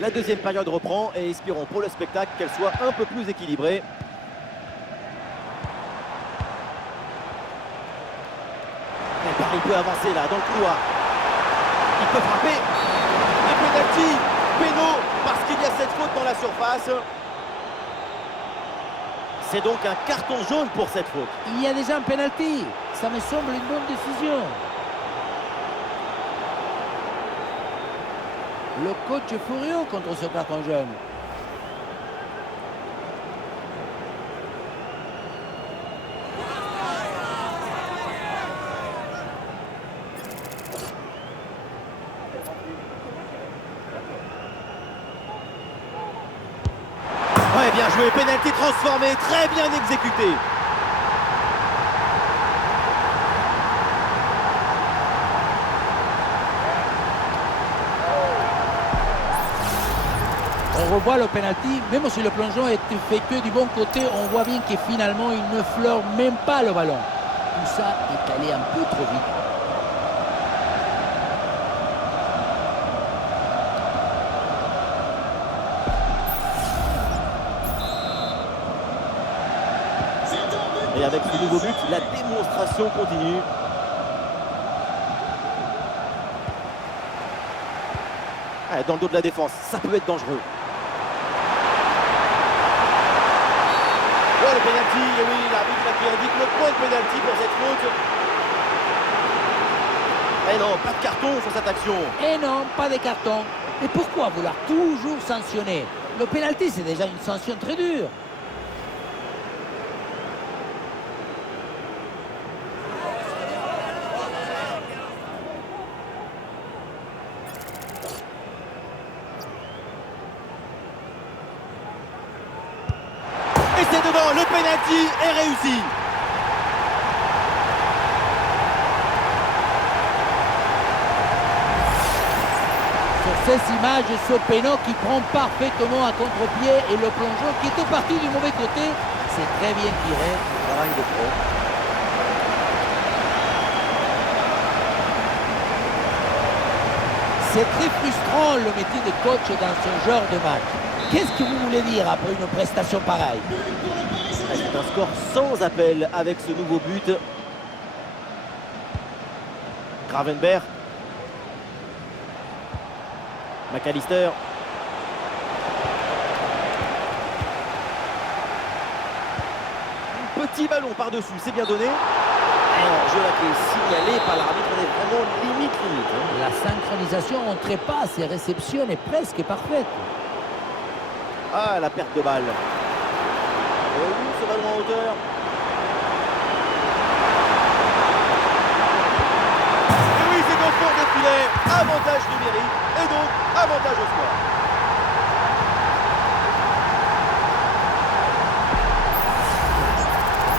La deuxième période reprend et espérons pour le spectacle qu'elle soit un peu plus équilibrée. Et Paris peut avancer là dans le couloir. Il peut frapper. Et penalty, péno, parce qu'il y a cette faute dans la surface. C'est donc un carton jaune pour cette faute. Il y a déjà un penalty. Ça me semble une bonne décision. Le coach est furieux contre ce carton jaune. Ouais, bien joué, penalty transformé, très bien exécuté. On revoit le penalty, même si le plongeon est effectué du bon côté, on voit bien que finalement il ne fleure même pas le ballon. Tout ça est allé un peu trop vite. Et avec ce nouveau but, la démonstration continue. Ah, dans le dos de la défense, ça peut être dangereux. Oh, le pénalty, et oui, l'arbitre qui indique le point de pénalty pour cette faute. Et non, pas de carton sur cette action. Et non, pas de carton. Et pourquoi vouloir toujours sanctionner? Le penalty, c'est déjà une sanction très dure. Et c'est dedans, le penalty est réussi. Sur ces images, ce péno qui prend parfaitement à contre-pied et le plongeon qui était parti du mauvais côté, c'est très bien tiré. Travail de pro. C'est très frustrant le métier de coach dans ce genre de match. Qu'est-ce que vous voulez dire après une prestation pareille? C'est un score sans appel avec ce nouveau but. Gravenberch. McAllister. Petit ballon par-dessus, c'est bien donné. Et un jeu là qui est signalé par l'arbitre, on est vraiment limite. La synchronisation entre passes et réception est presque parfaite. Ah, la perte de balle. Oui, ce ballon en hauteur. Et oui, c'est au fond des filets. Avantage numérique et donc avantage au score.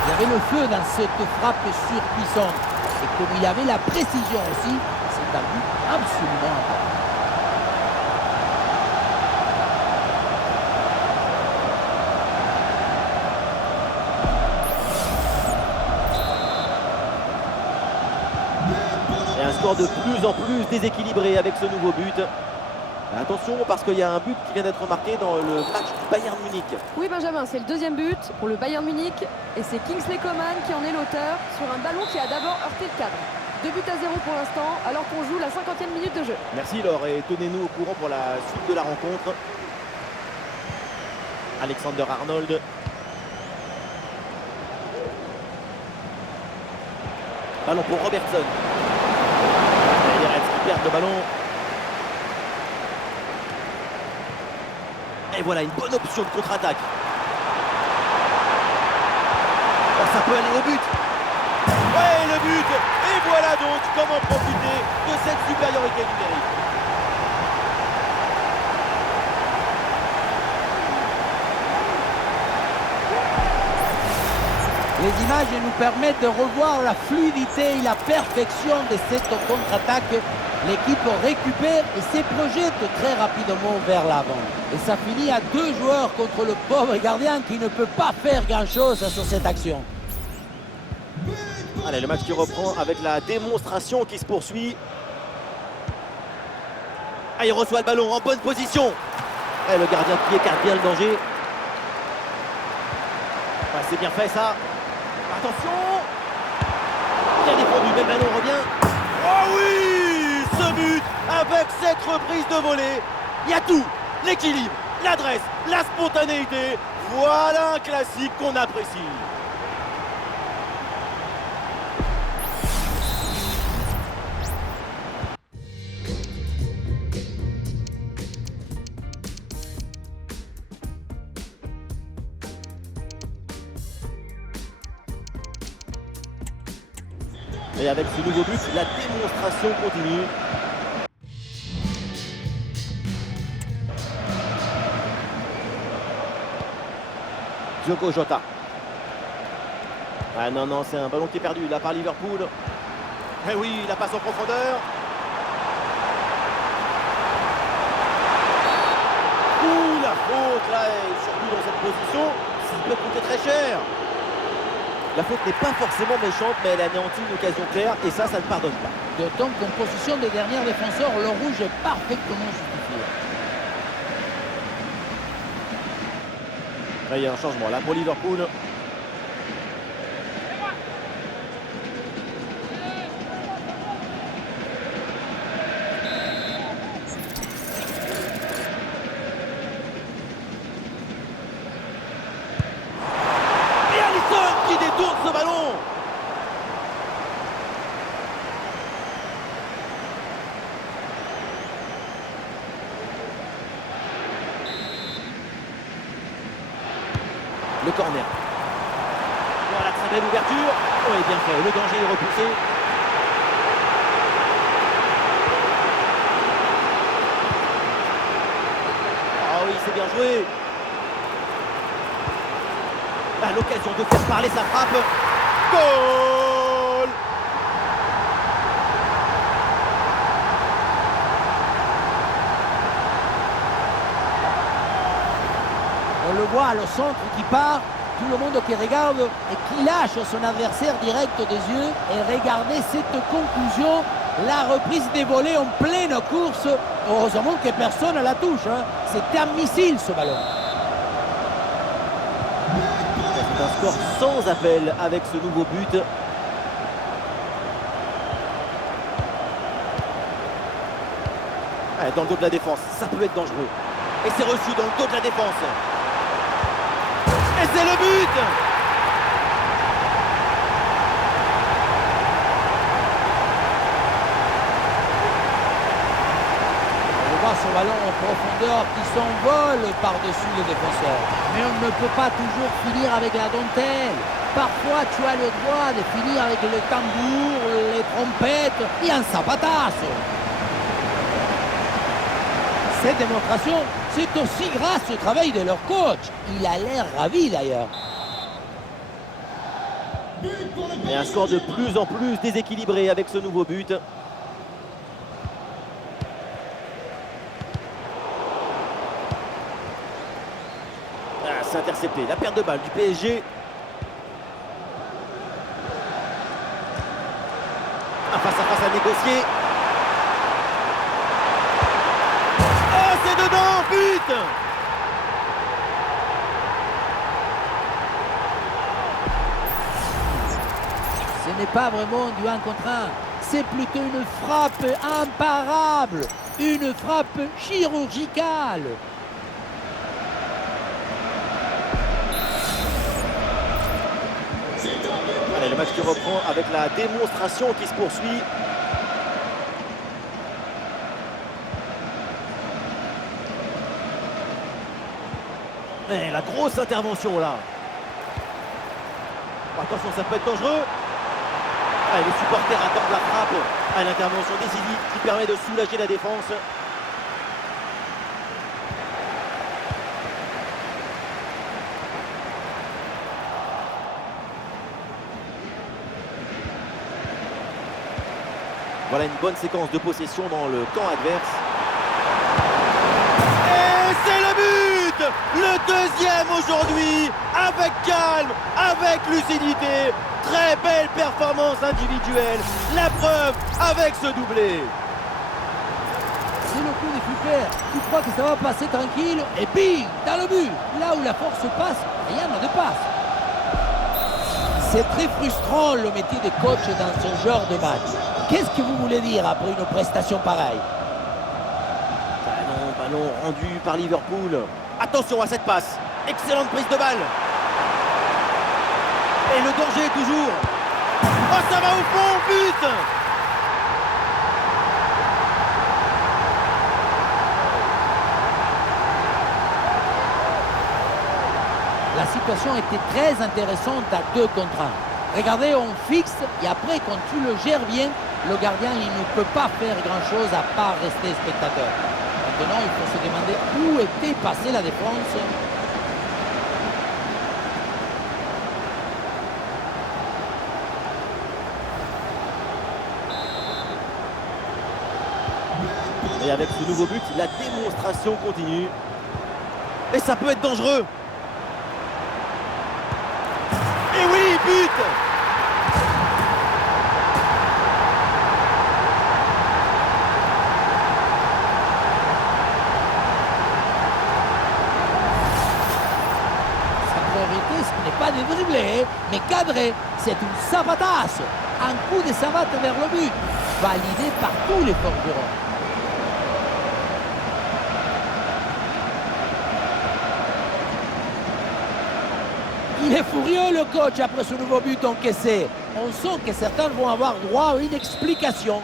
Il y avait le feu dans cette frappe surpuissante. Et comme il avait la précision aussi, c'est un but absolument important. Et un score de plus en plus déséquilibré avec ce nouveau but. Attention parce qu'il y a un but qui vient d'être marqué dans le match du Bayern Munich. Oui Benjamin, c'est le deuxième but pour le Bayern Munich et c'est Kingsley Coman qui en est l'auteur sur un ballon qui a d'abord heurté le cadre. 2 buts à 0 pour l'instant alors qu'on joue la 50e minute de jeu. Merci Laure et tenez-nous au courant pour la suite de la rencontre. Alexander Arnold. Ballon pour Robertson. Et les Reds qui perdent le ballon. Et voilà une bonne option de contre-attaque. Oh, ça peut aller au but. Ouais, le but. Et voilà donc comment profiter de cette supériorité numérique. Les images nous permettent de revoir la fluidité et la perfection de cette contre-attaque. L'équipe récupère et se projette très rapidement vers l'avant. Et ça finit à 2 joueurs contre le pauvre gardien qui ne peut pas faire grand-chose sur cette action. Allez, le match qui reprend avec la démonstration qui se poursuit. Ah, il reçoit le ballon en bonne position. Et le gardien de pied écarte bien le danger. Ouais, c'est bien fait ça. Attention. Bien défendu, mais le ballon revient. Oh oui, ce but avec cette reprise de volée. Il y a tout, l'équilibre, l'adresse, la spontanéité. Voilà un classique qu'on apprécie. Et avec ce nouveau but, la démonstration continue. Diogo Jota. Ah non, c'est un ballon qui est perdu là par Liverpool. Eh oui, la passe en profondeur. Ouh, la faute là, et surtout dans cette position, ça peut coûter très cher. La faute n'est pas forcément méchante, mais elle anéantit une occasion claire et ça ne pardonne pas. D'autant qu'en position des derniers défenseurs, le rouge est parfaitement justifié. Là, il y a un changement là pour Liverpool. Et Alisson qui détourne ce ballon. Le corner. Voilà, très belle ouverture. Oh, et bien fait. Le danger est repoussé. Ah oui, c'est bien joué. Ah, l'occasion de faire parler sa frappe. Goal! On le voit, le centre qui part, tout le monde qui regarde et qui lâche son adversaire direct des yeux. Et regardez cette conclusion, la reprise des volets en pleine course. Heureusement que personne ne la touche, hein. C'était un missile ce ballon. C'est un score sans appel avec ce nouveau but. Dans le dos de la défense, ça peut être dangereux. Et c'est reçu dans le dos de la défense. Et c'est le but! On voit ce ballon en profondeur qui s'envole par-dessus les défenseurs. Mais on ne peut pas toujours finir avec la dentelle. Parfois, tu as le droit de finir avec les tambours, les trompettes et un zapatasso. Cette démonstration, c'est aussi grâce au travail de leur coach. Il a l'air ravi d'ailleurs. Et un score de plus en plus déséquilibré avec ce nouveau but. Ah, c'est intercepté. La perte de balle du PSG. Un face-à-face à négocier. Oh, c'est dedans! But! Ce n'est pas vraiment du 1 contre 1. C'est plutôt une frappe imparable. Une frappe chirurgicale. Allez, le match qui reprend avec la démonstration qui se poursuit. Et la grosse intervention là. Attention, ça peut être dangereux. Allez, les supporters attendent la frappe. À l'intervention décisive qui permet de soulager la défense. Voilà une bonne séquence de possession dans le camp adverse. Et c'est le but! Le deuxième aujourd'hui, avec calme, avec lucidité. Très belle performance individuelle. La preuve avec ce doublé. C'est le coup de flipper. Tu crois que ça va passer tranquille et bing, dans le but. Là où la force passe, rien ne dépasse. C'est très frustrant le métier de coach dans ce genre de match. Qu'est-ce que vous voulez dire après une prestation pareille? Ballon rendu par Liverpool. Attention à cette passe. Excellente prise de balle. Et le danger toujours. Oh, ça va au fond, but! La situation était très intéressante à 2 contre 1. Regardez, on fixe et après, quand tu le gères bien, le gardien il ne peut pas faire grand-chose à part rester spectateur. Maintenant, il faut se demander où était passée la défense. Et avec ce nouveau but, la démonstration continue. Et ça peut être dangereux. Et oui, but! Ce n'est pas de dribbler, mais cadrer. C'est une savatasse. Un coup de savate vers le but, validé par tous les forgerons. Il est furieux le coach après ce nouveau but encaissé. On sent que certains vont avoir droit à une explication.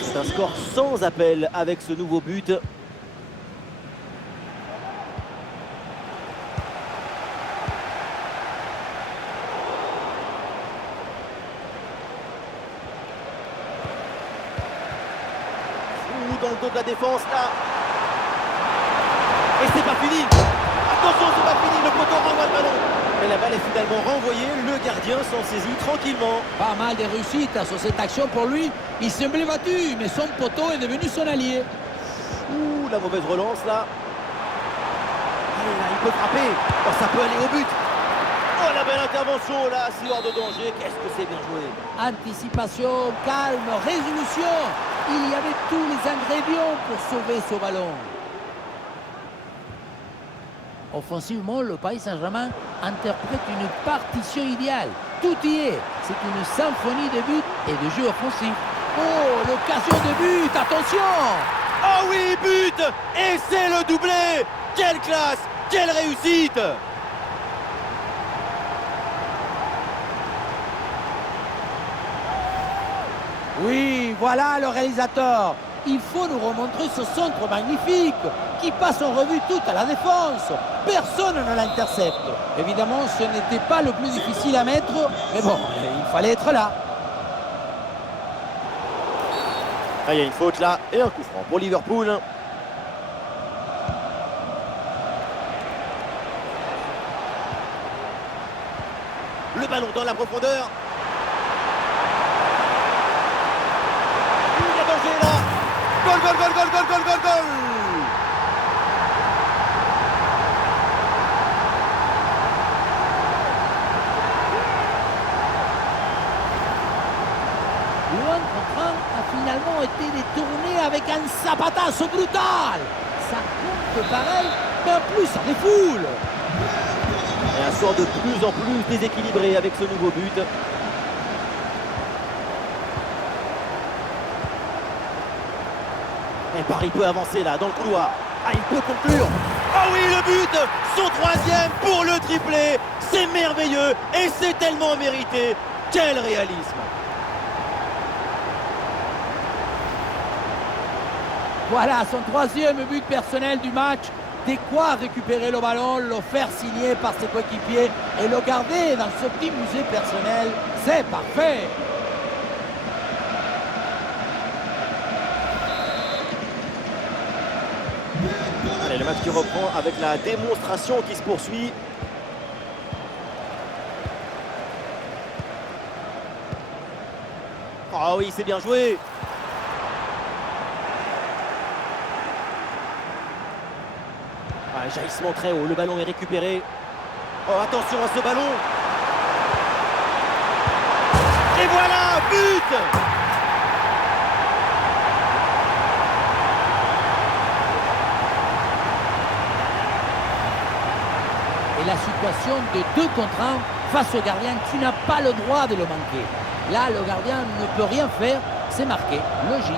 C'est un score sans appel avec ce nouveau but. Dans le dos de la défense là. Et c'est pas fini. Attention, c'est pas fini. Le poteau renvoie le ballon. Et la balle est finalement renvoyée. Le gardien s'en saisit tranquillement. Pas mal de réussites sur cette action pour lui. Il semblait battu, mais son poteau est devenu son allié. Ouh, la mauvaise relance là. Allez là, il peut frapper. Oh, ça peut aller au but. Oh, la belle intervention là, c'est hors de danger. Qu'est-ce que c'est bien joué. Anticipation, calme, résolution. Il y avait tous les ingrédients pour sauver ce ballon. Offensivement, le Paris Saint-Germain interprète une partition idéale. Tout y est. C'est une symphonie de buts et de jeux offensifs. Oh, l'occasion de but, attention! Oh oui, but! Et c'est le doublé! Quelle classe! Quelle réussite! Oui, voilà le réalisateur. Il faut nous remontrer ce centre magnifique qui passe en revue toute la défense. Personne ne l'intercepte. Évidemment, ce n'était pas le plus difficile à mettre, mais bon, il fallait être là. Ah, il y a une faute là et un coup franc pour Liverpool. Le ballon dans la profondeur. Il y a danger là. Goal, goal, goal, goal, goal, goal, goal, goal. Le 1 contre 1 a finalement été détourné avec un zapatasso brutal. Ça compte pareil, mais en plus ça défoule. Et un sort de plus en plus déséquilibré avec ce nouveau but. Et Paris peut avancer là dans le couloir. Ah, il peut conclure. Ah oui, le but, son troisième pour le triplé. C'est merveilleux et c'est tellement mérité. Quel réalisme. Voilà son troisième but personnel du match. De quoi récupérer le ballon, le faire signer par ses coéquipiers et le garder dans ce petit musée personnel. C'est parfait. Allez, le match qui reprend avec la démonstration qui se poursuit. Ah oui, c'est bien joué. Ah, jaillissement très haut, le ballon est récupéré. Oh, attention à ce ballon. Et voilà, but! Et la situation de 2 contre 1 face au gardien, tu n'as pas le droit de le manquer. Là, le gardien ne peut rien faire, c'est marqué, logique.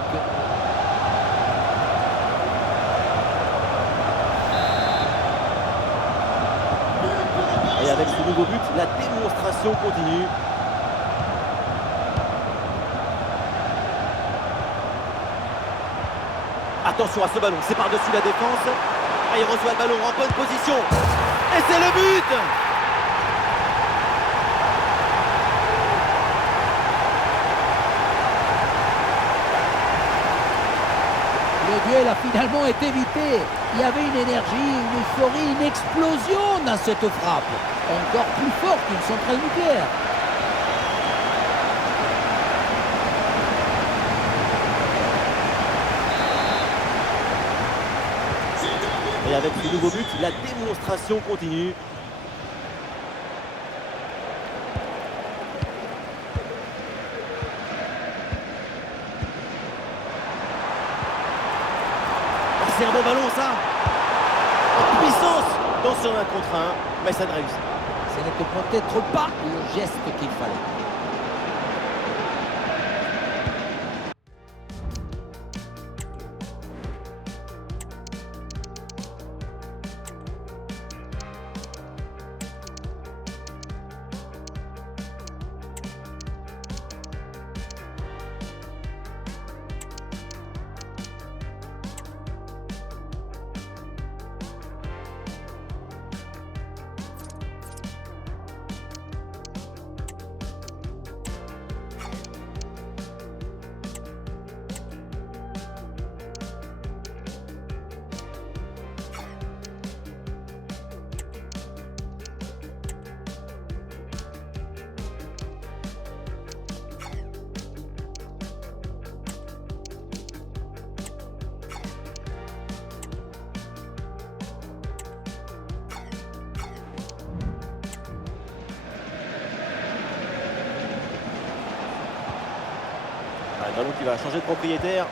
Et avec ce nouveau but, la démonstration continue. Attention à ce ballon, c'est par-dessus la défense. Ah, il reçoit le ballon en bonne position. Et c'est le but! Le duel a finalement été évité. Il y avait une énergie, une euphorie, une explosion dans cette frappe. Encore plus forte qu'une centrale nucléaire. Et avec ce nouveau but, la démonstration continue. C'est un bon ballon ça. En puissance dans ce 1 contre 1, mais ça ne réussit pas. Ce n'était peut-être pas le geste qu'il fallait. Un ballon qui va changer de propriétaire.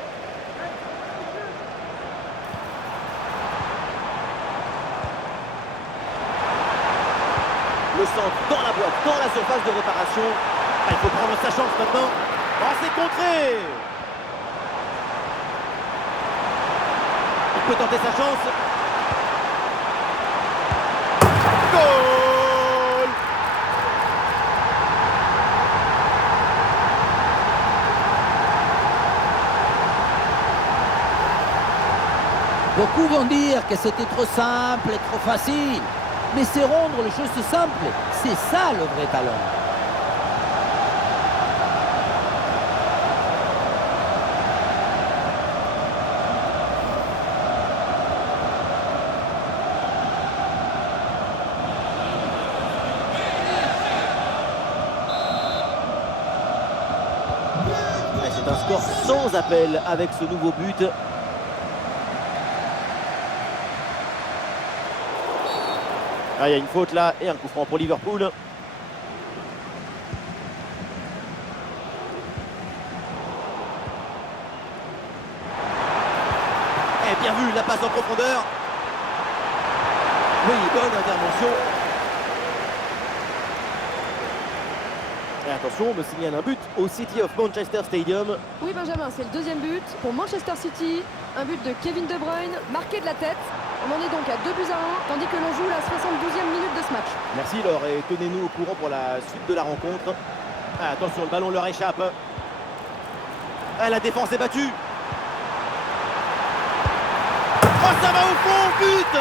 Le centre dans la boîte, dans la surface de réparation. Ah, il faut prendre sa chance maintenant. Oh, c'est contré. Il peut tenter sa chance. Goal! Beaucoup vont dire que c'était trop simple et trop facile. Mais c'est rendre les choses simples. C'est ça le vrai talent. C'est un score sans appel avec ce nouveau but. Ah, il y a une faute là et un coup franc pour Liverpool. Et bien vu, la passe en profondeur. Oui, bonne intervention. Et attention, on me signale un but au City of Manchester Stadium. Oui, Benjamin, c'est le deuxième but pour Manchester City. Un but de Kevin De Bruyne, marqué de la tête. On en est donc à 2-1, tandis que l'on joue la 72e minute de ce match. Merci Laure et tenez-nous au courant pour la suite de la rencontre. Ah, attention, le ballon leur échappe. Ah, la défense est battue. Oh, ça va au fond, but!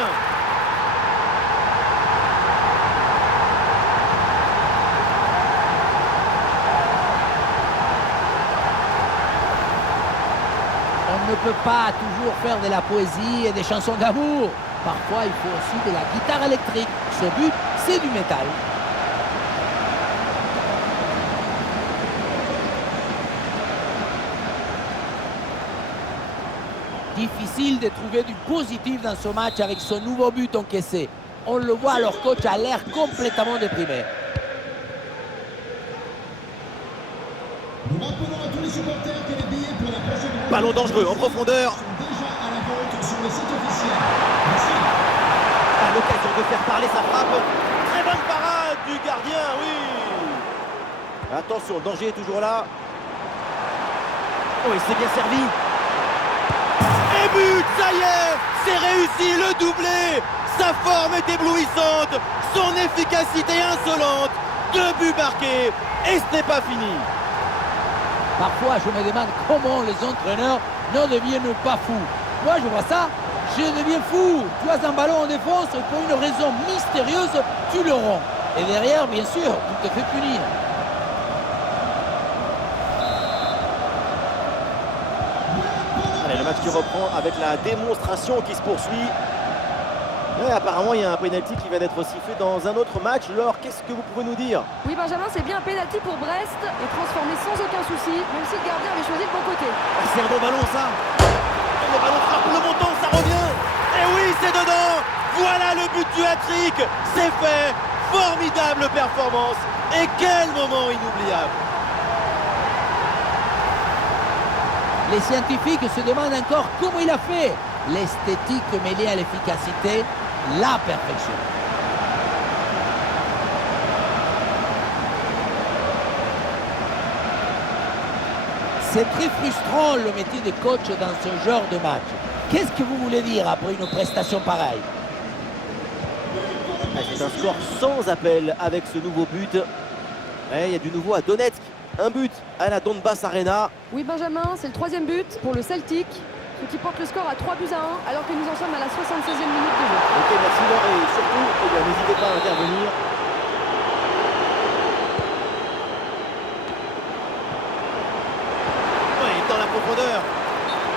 On ne peut pas toujours faire de la poésie et des chansons d'amour. Parfois, il faut aussi de la guitare électrique. Ce but, c'est du métal. Difficile de trouver du positif dans ce match avec ce nouveau but encaissé. On le voit, leur coach a l'air complètement déprimé. Nous rappelons à tous les supporters que les billets pour la prochaine rencontre Ballon dangereux en profondeur. sont déjà à la vente sur le site officiel. Merci. Ah, l'occasion de faire parler sa frappe. Très bonne parade du gardien, oui. Attention, le danger est toujours là. Oh, il s'est bien servi. Et but, ça y est, c'est réussi, le doublé. Sa forme est éblouissante, son efficacité insolente. 2 buts marqués, et ce n'est pas fini. Parfois, je me demande comment les entraîneurs ne deviennent pas fous. Moi, je vois ça, je deviens fou. Tu as un ballon en défense, et pour une raison mystérieuse, tu le rends. Et derrière, bien sûr, tu te fais punir. Allez, le match qui reprend avec la démonstration qui se poursuit. Et apparemment, il y a un penalty qui vient d'être sifflé dans un autre match. Laure, qu'est-ce que vous pouvez nous dire? Oui, Benjamin, c'est bien un pénalty pour Brest et transformé sans aucun souci, même si le gardien avait choisi le bon côté. Ah, c'est un bon ballon, ça. Et le ballon frappe le montant, ça revient. Et oui, c'est dedans. Voilà le but du hat-trick. C'est fait. Formidable performance. Et quel moment inoubliable. Les scientifiques se demandent encore comment il a fait. L'esthétique mêlée à l'efficacité, la perfection. C'est très frustrant le métier de coach dans ce genre de match. Qu'est-ce que vous voulez dire après une prestation pareille? C'est un score sans appel avec ce nouveau but. Et il y a du nouveau à Donetsk. Un but à la Donbass Arena. Oui, Benjamin, c'est le 3e but pour le Celtic, ce qui porte le score à 3 buts à 1, alors que nous en sommes à la 76e minute de jeu. Ok, merci Laure, et surtout, eh bien, n'hésitez pas à intervenir. Oui, dans la profondeur.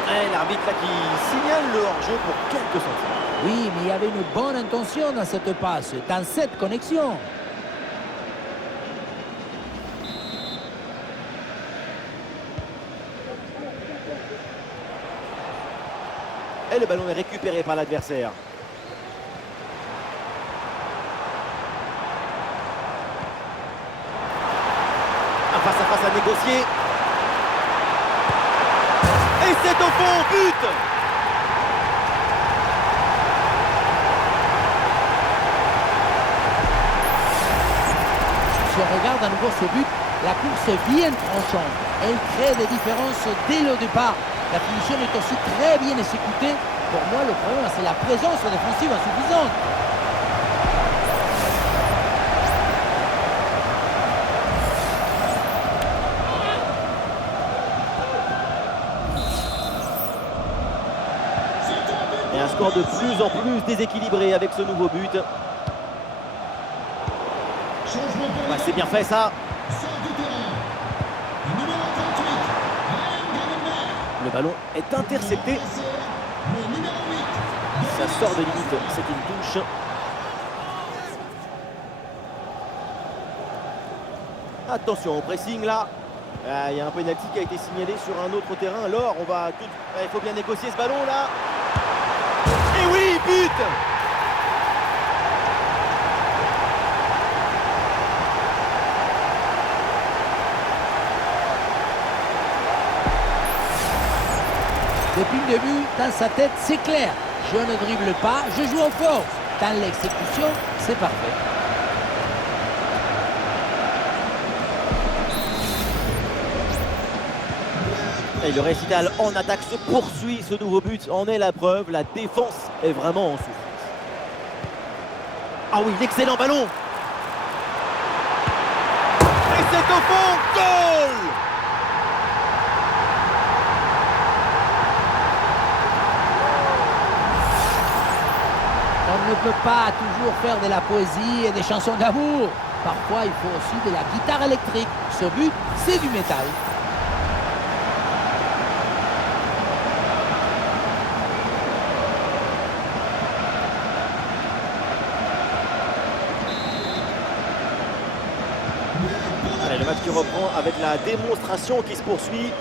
Et l'arbitre là qui signale le hors-jeu pour quelques centimes. Oui, mais il y avait une bonne intention dans cette passe, dans cette connexion. Et le ballon est récupéré par l'adversaire. Un face à face à négocier. Et c'est au fond, but! Si on regarde à nouveau ce but, la course est bien tranchante. Elle crée des différences dès le départ. La finition est aussi très bien exécutée. Pour moi, le problème, c'est la présence défensive insuffisante. Et un score de plus en plus déséquilibré avec ce nouveau but. Bah, c'est bien fait ça. Le ballon est intercepté. Ça sort de limite, c'est une touche. Attention au pressing là. Il y a un penalty qui a été signalé sur un autre terrain. Alors il faut bien négocier ce ballon là. Et oui, but! Depuis le début, dans sa tête, c'est clair. Je ne dribble pas, je joue en force. Dans l'exécution, c'est parfait. Et le récital en attaque se poursuit. Ce nouveau but en est la preuve. La défense est vraiment en souffrance. Ah oui, l'excellent ballon. Et c'est au fond, goal! On ne peut pas toujours faire de la poésie et des chansons d'amour. Parfois, il faut aussi de la guitare électrique. Ce but, c'est du métal. Allez, le match qui reprend avec la démonstration qui se poursuit.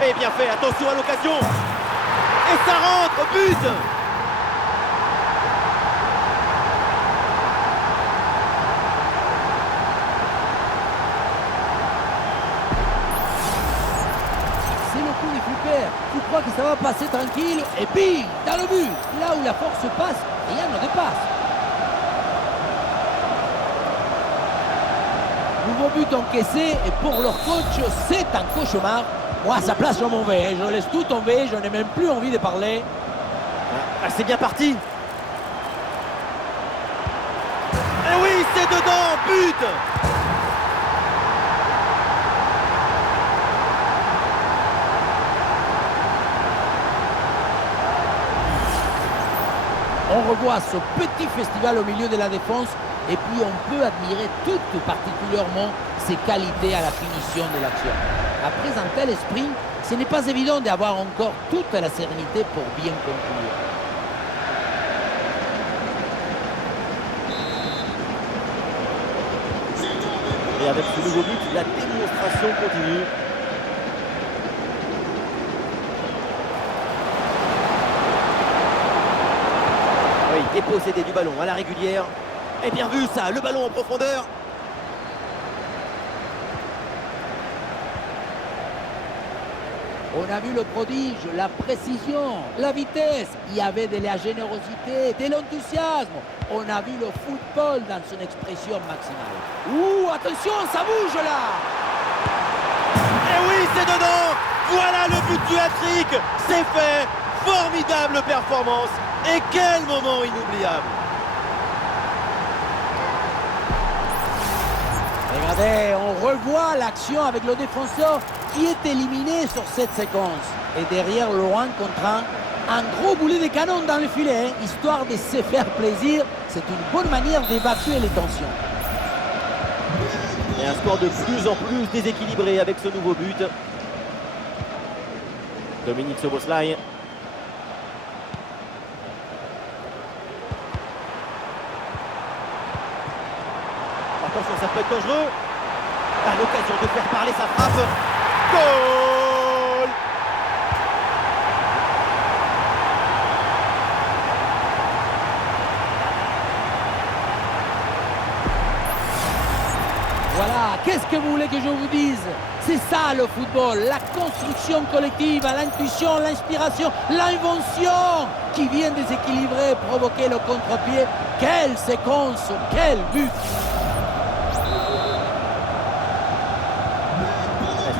Et bien fait, attention à l'occasion. Et ça rentre, but! C'est le coup des flipper faire. Tu crois que ça va passer tranquille et bim, dans le but. Là où la force passe, rien ne dépasse. Nouveau but encaissé et pour leur coach, c'est un cauchemar. Moi, à sa place, je m'en vais. Hein. Je laisse tout tomber, je n'ai même plus envie de parler. Ah, c'est bien parti. Et oui, c'est dedans, but. On revoit ce petit festival au milieu de la défense et puis on peut admirer tout particulièrement ses qualités à la finition de l'action. Après un tel sprint, ce n'est pas évident d'avoir encore toute la sérénité pour bien conclure. Et avec ce nouveau but, la démonstration continue. Oui, dépossédé du ballon à la régulière. Et bien vu ça, le ballon en profondeur. On a vu le prodige, la précision, la vitesse. Il y avait de la générosité, de l'enthousiasme. On a vu le football dans son expression maximale. Ouh, attention, ça bouge là! Et oui, c'est dedans. Voilà le but du hat-trick. C'est fait. Formidable performance. Et quel moment inoubliable. Regardez, on revoit l'action avec le défenseur qui est éliminé sur cette séquence. Et derrière, Laurent contraint un gros boulet de canon dans le filet, histoire de se faire plaisir. C'est une bonne manière d'évacuer les tensions. Et un score de plus en plus déséquilibré avec ce nouveau but. Dominique Szoboszlai. Attention, ça peut être dangereux. À l'occasion de faire parler sa frappe. Goal! Voilà, qu'est-ce que vous voulez que je vous dise? C'est ça le football, la construction collective, l'intuition, l'inspiration, l'invention qui vient déséquilibrer, provoquer le contre-pied. Quelle séquence, quel but!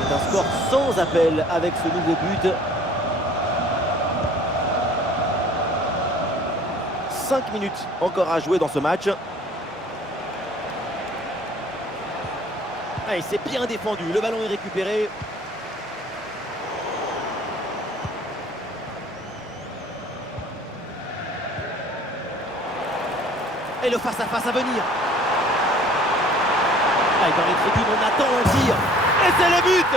C'est un score sans appel avec ce nouveau but. 5 minutes encore à jouer dans ce match. Allez, c'est bien défendu, le ballon est récupéré. Et le face-à-face à venir. Allez, dans les tribunes, on attend un tir. Et c'est le but!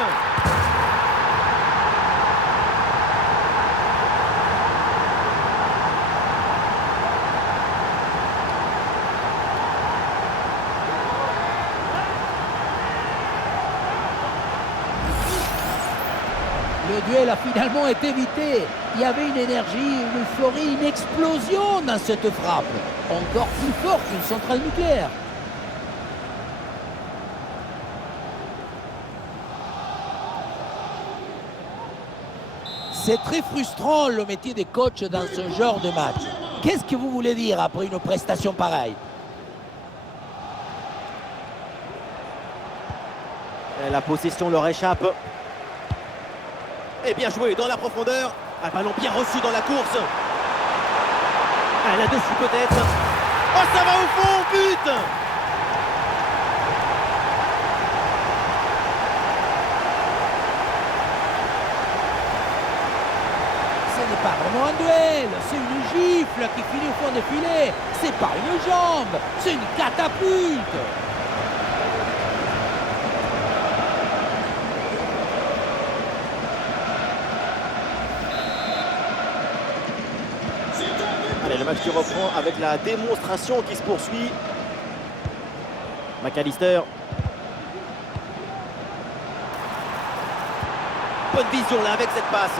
Le duel a finalement été évité. Il y avait une énergie, une euphorie, une explosion dans cette frappe. Encore plus forte qu'une centrale nucléaire. C'est très frustrant le métier de coach dans ce genre de match. Qu'est-ce que vous voulez dire après une prestation pareille? Et la possession leur échappe. Et bien joué dans la profondeur. Un ballon bien reçu dans la course. Là-dessus peut-être. Oh, ça va au fond, but! Ce n'est pas vraiment un duel, c'est une gifle qui finit au fond des filets. C'est pas une jambe, c'est une catapulte. Allez, le match qui reprend avec la démonstration qui se poursuit. McAllister. Bonne vision là avec cette passe.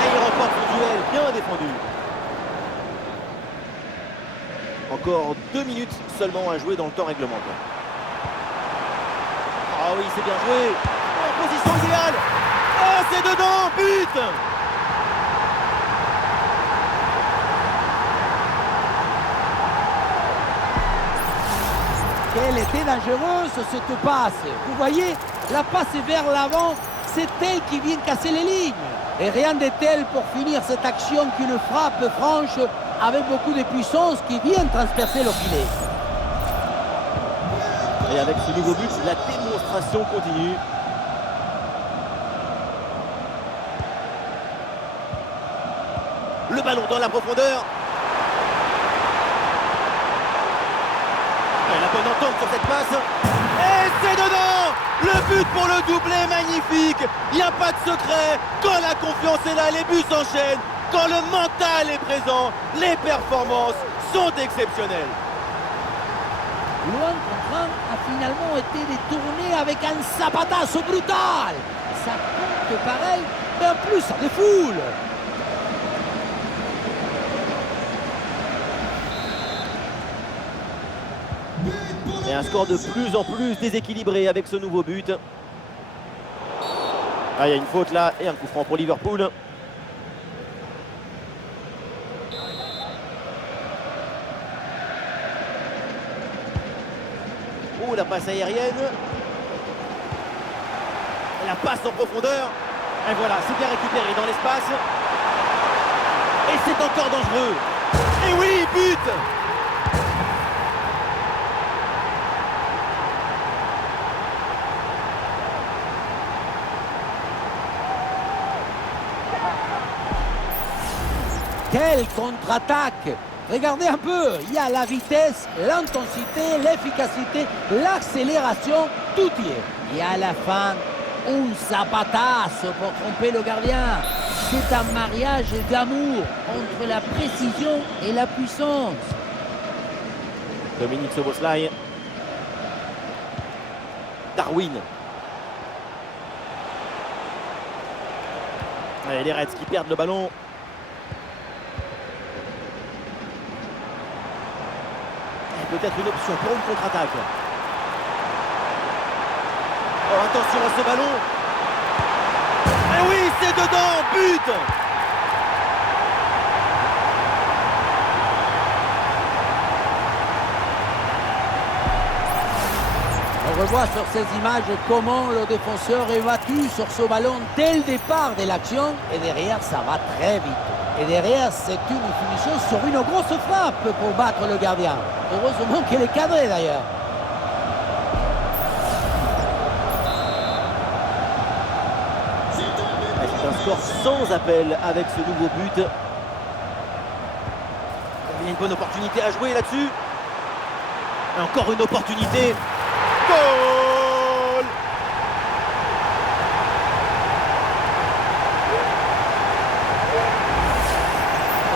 Et il remporte son duel, bien défendu. Encore 2 minutes seulement à jouer dans le temps réglementaire. oui, c'est bien joué. En position idéale. Oh, c'est dedans, but! Quelle était dangereuse cette passe. Vous voyez, la passe vers l'avant, c'est elle qui vient casser les lignes. Et rien de tel pour finir cette action qu'une frappe franche avec beaucoup de puissance qui vient transpercer le filet. Et avec ce nouveau but, la démonstration continue. Le ballon dans la profondeur. Et la bonne entente sur cette passe. Et c'est dedans! Le but pour le doublé, magnifique! Il n'y a pas de secret. Quand la confiance est là, les buts s'enchaînent. Quand le mental est présent, les performances sont exceptionnelles. Luan Contran a finalement été détourné avec un zapatazo brutal. Ça compte pareil, mais en plus ça défoule. Et un score de plus en plus déséquilibré avec ce nouveau but. Ah, il y a une faute là et un coup franc pour Liverpool. Oh, la passe aérienne. Et la passe en profondeur. Et voilà, c'est bien récupéré dans l'espace. Et c'est encore dangereux. Et oui, but! Quelle contre-attaque! Regardez un peu, il y a la vitesse, l'intensité, l'efficacité, l'accélération, tout y est. Et à la fin, un zapatazo pour tromper le gardien. C'est un mariage d'amour entre la précision et la puissance. Dominique Szoboszlai. Darwin. Et les Reds qui perdent le ballon. Peut-être une option pour une contre-attaque. Oh, attention à ce ballon. Et oui, c'est dedans, but! On revoit sur ces images comment le défenseur est battu sur ce ballon dès le départ de l'action et derrière ça va très vite. Et derrière c'est une finition sur une grosse frappe pour battre le gardien. Heureusement qu'elle est cadrée d'ailleurs. C'est un score sans appel avec ce nouveau but. Il y a une bonne opportunité à jouer là-dessus. Et encore une opportunité. Goal!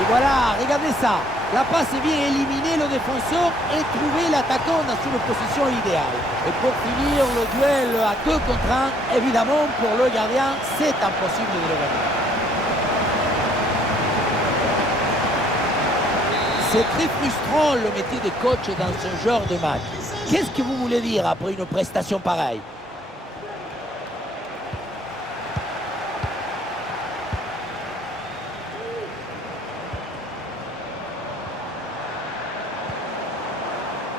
Et voilà, regardez ça. La passe vient éliminer le défenseur et trouver l'attaquant dans une position idéale. Et pour finir le duel à 2 contre 1, évidemment pour le gardien, c'est impossible de le gagner. C'est très frustrant le métier de coach dans ce genre de match. Qu'est-ce que vous voulez dire après une prestation pareille?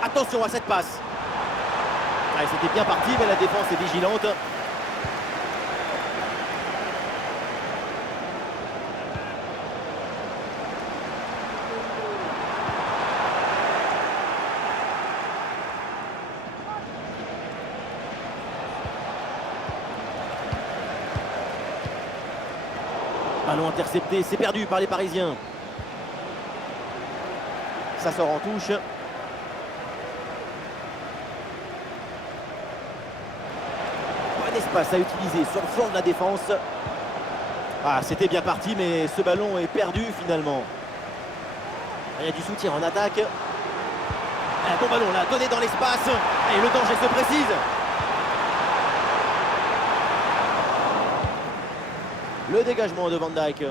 Attention à cette passe. Ah, c'était bien parti, mais la défense est vigilante. Ballon intercepté, c'est perdu par les Parisiens. Ça sort en touche. Espace à utiliser sur le flanc de la défense. Ah, c'était bien parti, mais ce ballon est perdu finalement. Il y a du soutien en attaque. Un bon ballon là, donné dans l'espace. Et le danger se précise. Le dégagement de Van Dijk.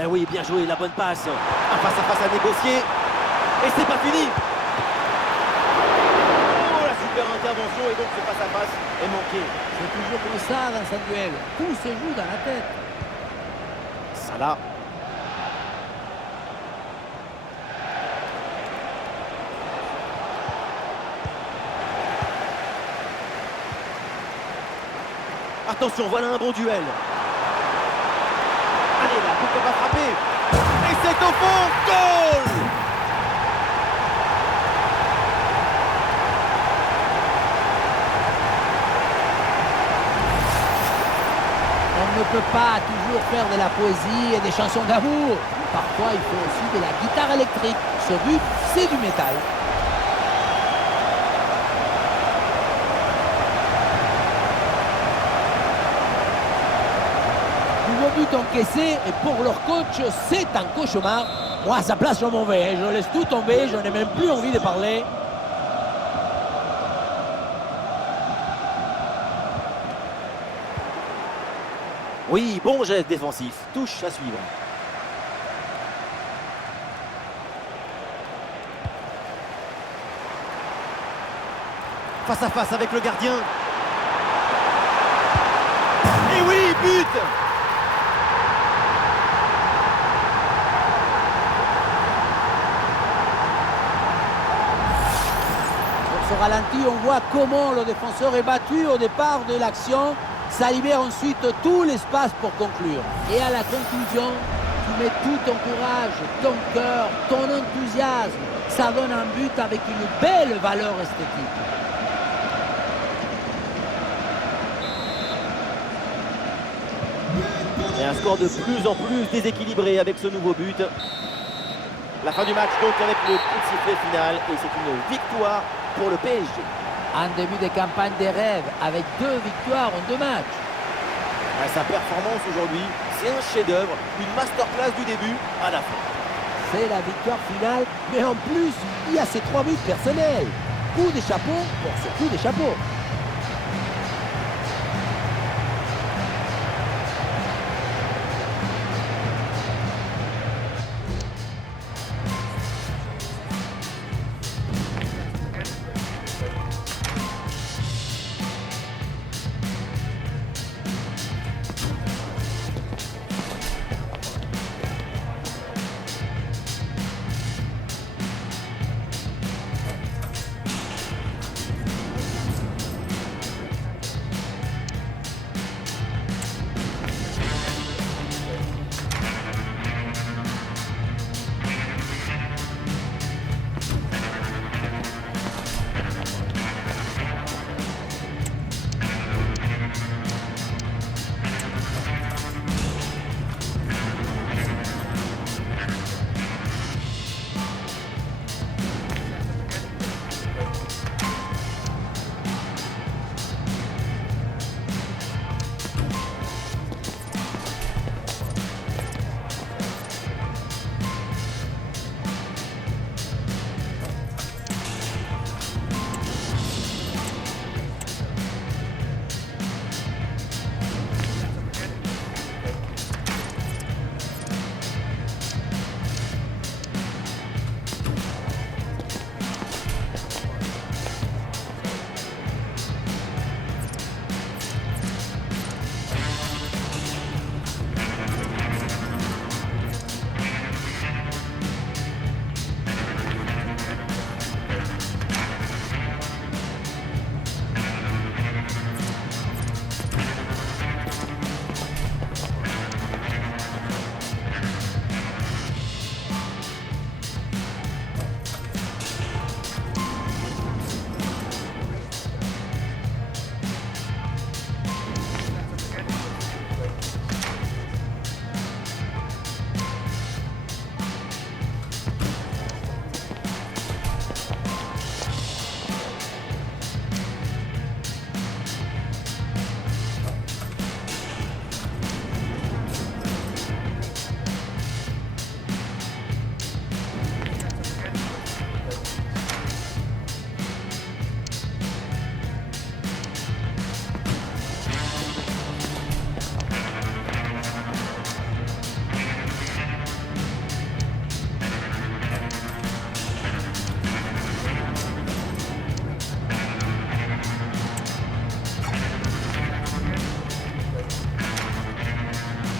Eh oui, bien joué, la bonne passe. Un face à face à négocier. Et c'est pas fini. l'intervention et donc ce face-à-face est manqué. C'est toujours comme ça dans un duel. Tout se joue dans la tête. Salah. Attention, voilà un bon duel. Allez là, pourquoi pas frapper? Et c'est au fond, goal! On ne peut pas toujours faire de la poésie et des chansons d'amour. Parfois, il faut aussi de la guitare électrique. Ce but, c'est du métal. Nouveau but encaissé et pour leur coach, c'est un cauchemar. Moi, à sa place, je m'en vais. Je laisse tout tomber, je n'ai même plus envie de parler. Oui, bon geste défensif. Touche à suivre. Face à face avec le gardien. Et oui, but! Sur ce ralenti, on voit comment le défenseur est battu au départ de l'action. Ça libère ensuite tout l'espace pour conclure. Et à la conclusion, tu mets tout ton courage, ton cœur, ton enthousiasme. Ça donne un but avec une belle valeur esthétique. Et un score de plus en plus déséquilibré avec ce nouveau but. La fin du match donc avec le coup de sifflet final et c'est une victoire pour le PSG. Un début de campagne des rêves avec 2 victoires en 2 matchs. Sa performance aujourd'hui, c'est un chef-d'œuvre, une masterclass du début à la fin. C'est la victoire finale, mais en plus, il y a ces 3 buts personnels. Coup des chapeaux pour ce coup des chapeaux.